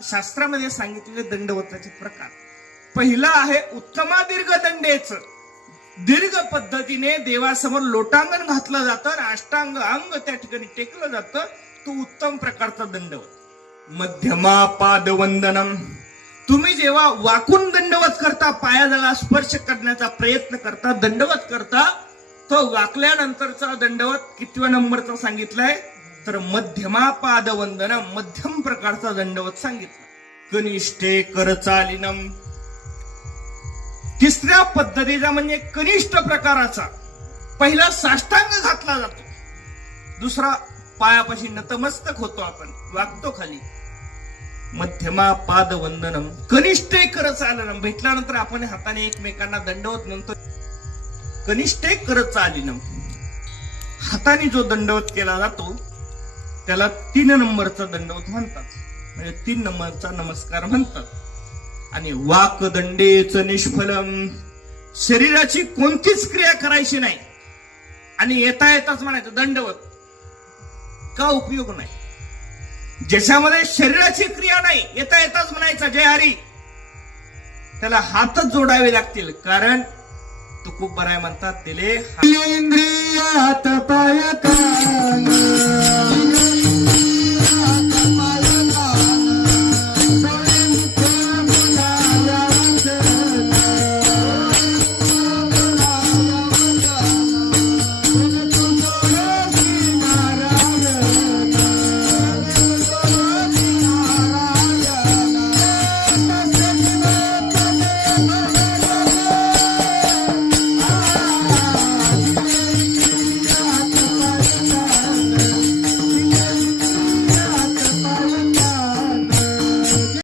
शास्त्रामध्ये सांगितलेले दंडवताचे प्रकार. पहिला आहे उत्तमा दीर्घ दंडेच. दीर्घ पद्धतीने देवासमोर लोटांगण घातलं जातं, अष्टांग अंग त्या ठिकाणी टेकलं जातं, तो उत्तम प्रकारचा दंडवत. मध्यमा पादवंदनम. तुम्ही जेव्हा वाकून दंडवत करता, पायाला स्पर्श करण्याचा प्रयत्न करता, दंडवत करता, तो वाकल्यानंतरचा दंडवत कितव्या नंबरचा सांगितलाय तर मध्यमा पादवंदनम, मध्यम प्रकारचा दंडवत सांगितला. कनिष्ठे करचालिनम. तिसऱ्या पद्धतीचा म्हणजे कनिष्ठ प्रकाराचा. पहिला साष्टांग घातला जातो, दुसरा पायापाशी नतमस्तक होतो, आपण वागतो खाली. मध्यमा पादवंदनम. कनिष्ठे करचालिनम. भेटल्यानंतर आपण हाताने एकमेकांना दंडवत म्हणतो. कनिष्ठे करचालिनम. हाताने जो दंडवत केला जातो त्याला 3 नंबरचा दंडवत म्हणतात, म्हणजे 3 नंबरचा नमस्कार म्हणतात. आणि वाक दंडेच निष्फलम. शरीराची कोणतीच क्रिया करायची नाही आणि येता येताच म्हणायचं दंडवत. का उपयोग नाही? ज्याच्यामध्ये शरीराची क्रिया नाही, येता येताच म्हणायचा जय हरी, त्याला हातच जोडावे लागतील. कारण तो खूप बराय म्हणतात, दिले इंद्रियात पाय